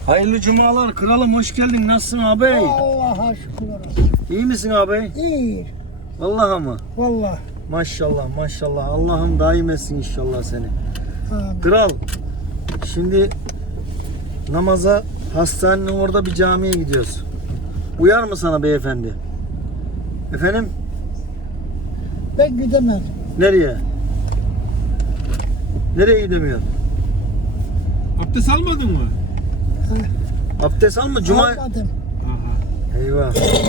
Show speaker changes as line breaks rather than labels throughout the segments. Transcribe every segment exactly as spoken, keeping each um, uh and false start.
Hayırlı cumalar kralım, hoş geldin. Nasılsın abi?
Allah'a şükür olsun.
İyi misin abi?
İyi.
Vallahi mı?
Vallahi.
Maşallah maşallah. Allah'ım daim etsin inşallah seni.
Amin.
Kral, şimdi namaza hastanenin orada bir camiye gidiyoruz. Uyar mı sana beyefendi? Efendim?
Ben gidemedim.
Nereye? Nereye gidemiyorsun?
Abdest almadın mı?
Abdest alma cuma.
Almadım.
Aha.
Eyvah.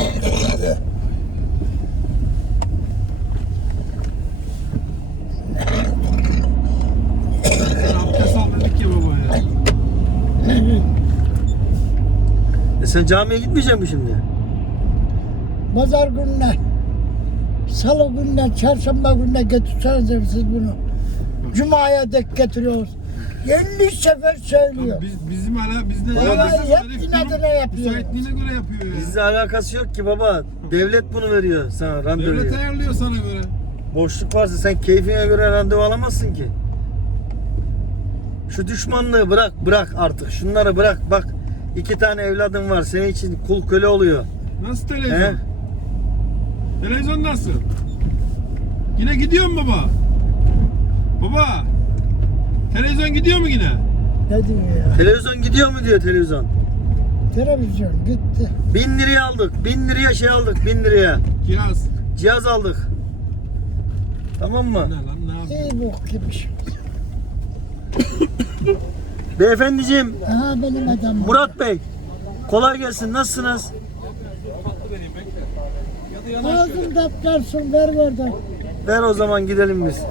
Sen abdest al dedik ya baba ya.
E sen camiye gitmeyecek misin şimdi?
Pazar gününe, salı gününe, çarşamba gününe getirseniz siz bunu. Cuma'ya dek getiriyoruz. elli sefer söylüyor.
Biz, bizim hala bizde
Baba,
ya,
biz-
bizim
hep
hala
inadına yapıyor.
müsaitliğine göre yapıyor ya.
Bizle alakası yok ki baba. Devlet bunu veriyor sana randevu.
Devlet ayarlıyor sana göre.
Boşluk varsa sen keyfine göre randevu alamazsın ki. Şu düşmanlığı bırak, bırak artık. Şunları bırak. Bak, iki tane evladım var. Senin için kul köle oluyor.
Nasıl televizyon?
He?
Televizyon nasıl? Yine gidiyor mu baba? Baba. Televizyon gidiyor mu yine?
Ne diyor ya?
Televizyon gidiyor mu diyor televizyon.
Televizyon gitti.
Bin liraya aldık. Bin liraya şey aldık. Bin liraya.
Cihaz.
Cihaz aldık. Tamam mı?
Ne lan ne yapıyor?
İyi bok gibi şey.
Beyefendiciğim,
Aha benim adamım.
Murat Bey. Kolay gelsin. Nasılsınız?
Ağzım tatlarsın ver oradan.
Ver o zaman gidelim biz.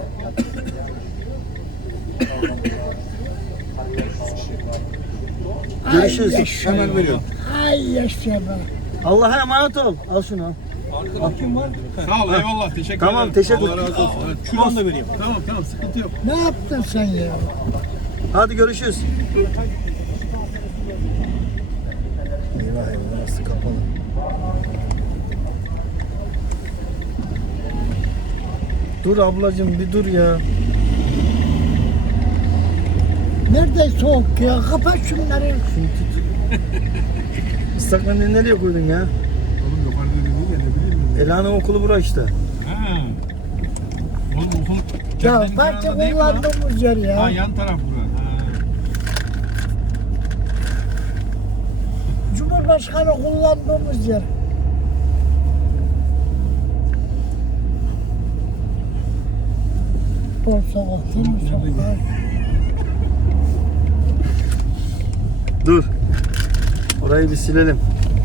Görüşürüz.
Ay yaşa.
Hemen veriyorum.
Ay yaşa be.
Allah'a emanet ol. Al şunu al.
Sağ ol eyvallah teşekkür
Tamam,
ederim.
teşekkür-
Allah razı olsun. Evet, şu anda vereyim. Tamam tamam sıkıntı yok.
Ne yaptın sen ya?
Hadi görüşürüz. Eyvah eyvah, nasıl kapalı. Dur ablacığım bir dur ya.
Nerede soğuk ya? Kapat şunları.
Şunu tut. Islak mendili nereye koydun ya?
Oğlum yukarıda dediğin ya ne bileyim ben.
Ela'nın okulu bura işte.
Ha. Oğlum okul
Ya
caddenin
parça
kenarında değil mi lan?
kullandığımız yer ya.
Ha yan taraf bura. Ha.
Cumhurbaşkanı kullandığımız yer. Bol sokak, temiz sokak.
Dur. Orayı bir silelim.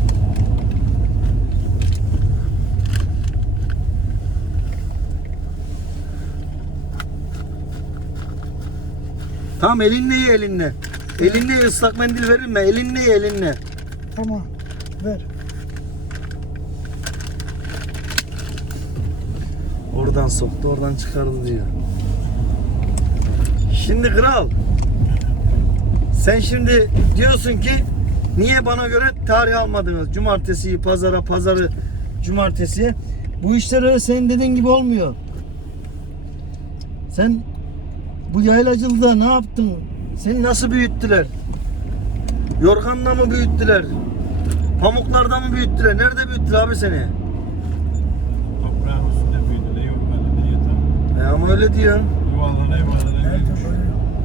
Tamam, elinle ye elinle. Elinle ye, ıslak mendil verilme. Elinle ye elinle.
Tamam, ver.
Oradan soktu, oradan çıkardı diyor. Şimdi kral, sen şimdi diyorsun ki niye bana göre tarih almadınız? Cumartesiyi pazara, pazarı cumartesiye. Bu işler öyle senin dediğin gibi olmuyor. Sen bu yaylacılıkta ne yaptın? Seni nasıl büyüttüler? Yorganla mı büyüttüler? Pamuklarda mı büyüttüler? Nerede büyüttüler abi seni?
Toprağın üstünde büyüdü. Ne yok böyle ne yatağı.
E ama öyle diyor.
Yuvarlana yuvarlana
Nerede
büyümüş.
böyle?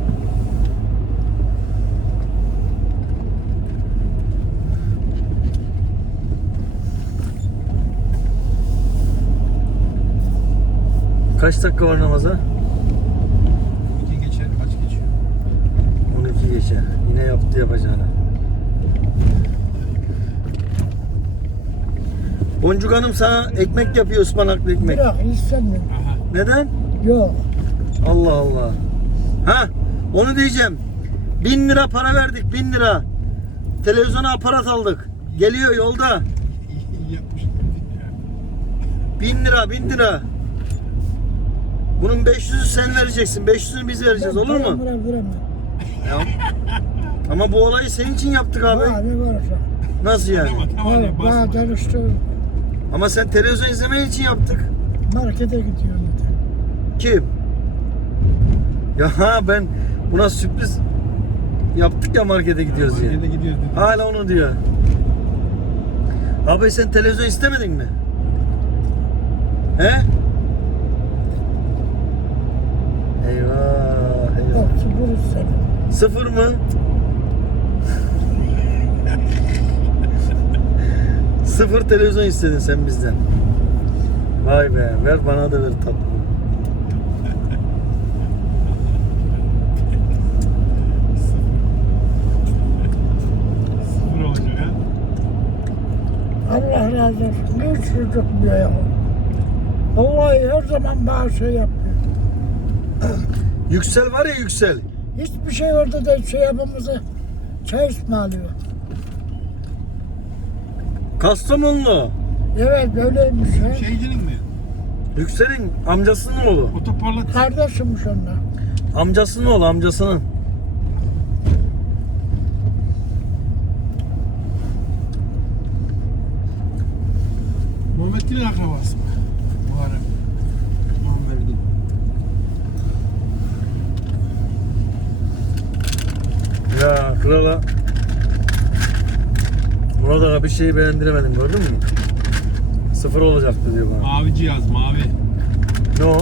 Kaç dakika var namaza?
İki geçer kaç geçiyor?
on iki geçe. Yine yaptı yapacağını. Boncuk Hanım sana ekmek yapıyor, ıspanaklı ekmek.
Bırak, istemiyorum.
Aha.
Neden?
Yok.
Allah Allah. Ha, onu diyeceğim. Bin lira para verdik, bin lira. Televizyona aparat aldık. Geliyor yolda.
İyi yapmış.
Bin lira, bin lira. Bunun beş yüzü sen vereceksin, beş yüzünü biz vereceğiz, olur mu?
Veremem, veremem.
Ya. Ama bu olayı senin için yaptık abi.
Var, ne varsa.
Nasıl yani?
Tamam
Var,
tamam
bana
basma.
danıştı.
Ama sen televizyon izlemen için yaptık.
Markete gidiyorum dedi.
Kim? Ya ha, ben buna sürpriz yaptık ya markete gidiyoruz diye.
Markete gidiyoruz dedi.
Hala onu diyor. Abi sen televizyon istemedin mi? He? Eyvah, eyvah.
Yok sıfır istedim.
Sıfır mı? Sıfır televizyon istedin sen bizden. Vay be, ver bana da ver tatlı.
Sıfır olacak ha.
Allah razı olsun. Ne çocuk bu ya. Vallahi her zaman bana şey yapıyor.
Yüksel var ya Yüksel.
Hiçbir şey orada da şey yapamazsa çay ısmarlıyor.
Kastamonlu.
Evet böyleymiş. He.
Şeycinin mi?
Yüksel'in amcasının oğlu.
Otoparlat.
Kardeşimmiş onlar.
Amcasının oğlu, amcasının.
Muhammed'in akrabası mı? Muharrem. Muhammed'in.
Ya krala. Murat Ağa bir şeyi beğendiremedim, gördün mü? Sıfır olacaktı diyor bana.
Mavi cihaz, mavi.
Ne o?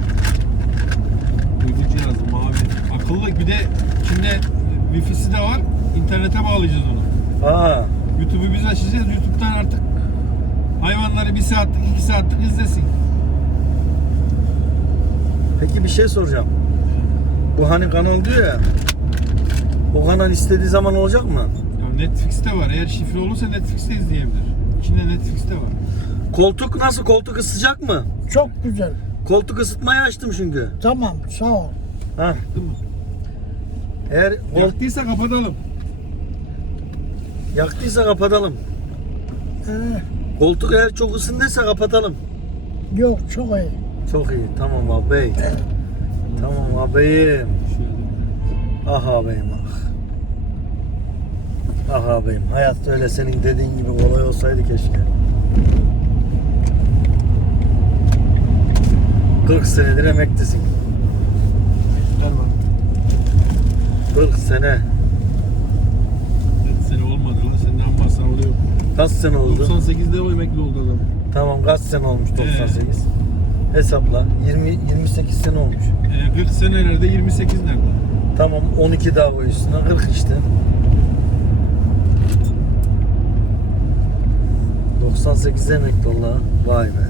Uydu cihazı, mavi. Akıllı bir de içinde Wi-Fi'si de var. İnternete bağlayacağız onu.
Aa,
YouTube'u biz açacağız. YouTube'dan artık hayvanları bir saatlik, iki saatlik izlesin.
peki bir şey soracağım. Bu hani kanal diyor ya. O kanal istediği zaman olacak mı?
Ya Netflix'te var. Eğer şifre olursa Netflix'te izleyebilir. İçinde Netflix'te var.
Koltuk nasıl? Koltuk ısıtacak mı?
Çok güzel.
Koltuk ısıtmayı açtım çünkü.
Tamam sağ ol.
Ha.
Değil mi?
Eğer kol
Yaktıysa kapatalım.
yaktıysa kapatalım.
Ee,
Koltuk eğer çok ısındıysa kapatalım.
yok çok iyi.
Çok iyi. Tamam ağabey. Tamam ağabeyim. Ah ağabeyim ah. Ah ağabeyim. Hayat öyle senin dediğin gibi kolay olsaydı keşke. kırk senedir emeklisin.
Tamam.
kırk sene.
Sene olmadı lan. Senin amma sallıyor.
Kaç sene oldu?
doksan sekizde o emekli oldu adam.
Tamam kaç sene olmuş doksan sekiz? Hesapla. yirmi yirmi sekiz sene olmuş.
Ee, kırk senelerde yirmi sekiz nerede?
Tamam on iki daha koy üstüne kırk işte. doksan sekizde emekli oldu ha. Vay be.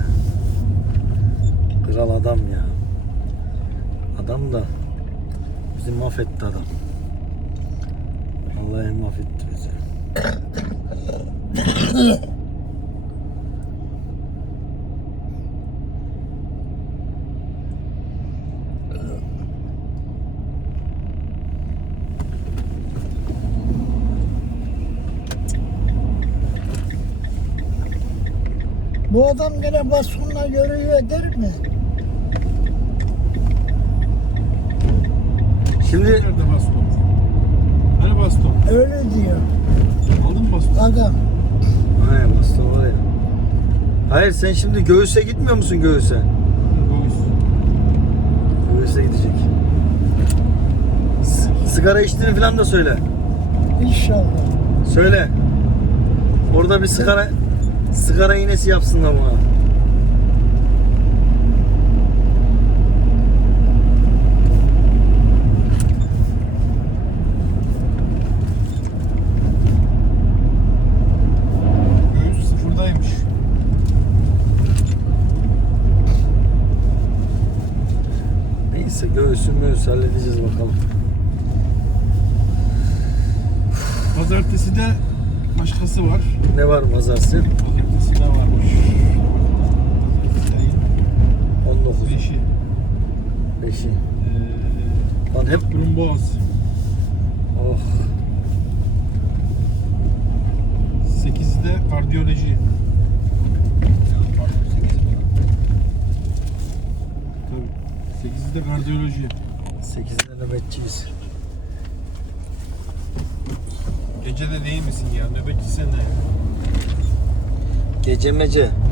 Kral adam ya. Adam da bizi mahvetti adam. Vallahi mahvetti bizi.
Bu adam gene bastonla yürüyor eder mi?
Şimdi
Nerede baston? Hani baston?
Öyle diyor
Aldın mı baston?
adam.
Hayır baston var ya. Hayır sen şimdi göğüse gitmiyor musun göğüse?
Göğüs.
Göğüse gidecek. S- sigara içtiğini falan da söyle.
İnşallah.
Söyle. Orada bir sigara sigara iğnesi yapsınlar buna.
Göğüs sıfırdaymış.
Neyse göğüsü möğüsü halledeceğiz bakalım.
Pazartesi de başkası var.
Ne var pazartesi?
Pazartesi ne varmış? Pazartesi ayın
on dokuz.
beşi.
beşi.
Ee,
Lan hep
Burun Boğaz.
oh.
sekizde kardiyoloji. Tabii. sekizde kardiyoloji.
sekizde nöbetçiyiz.
Gecede değil misin ya? Nöbetçi sen ne?
Gece mece.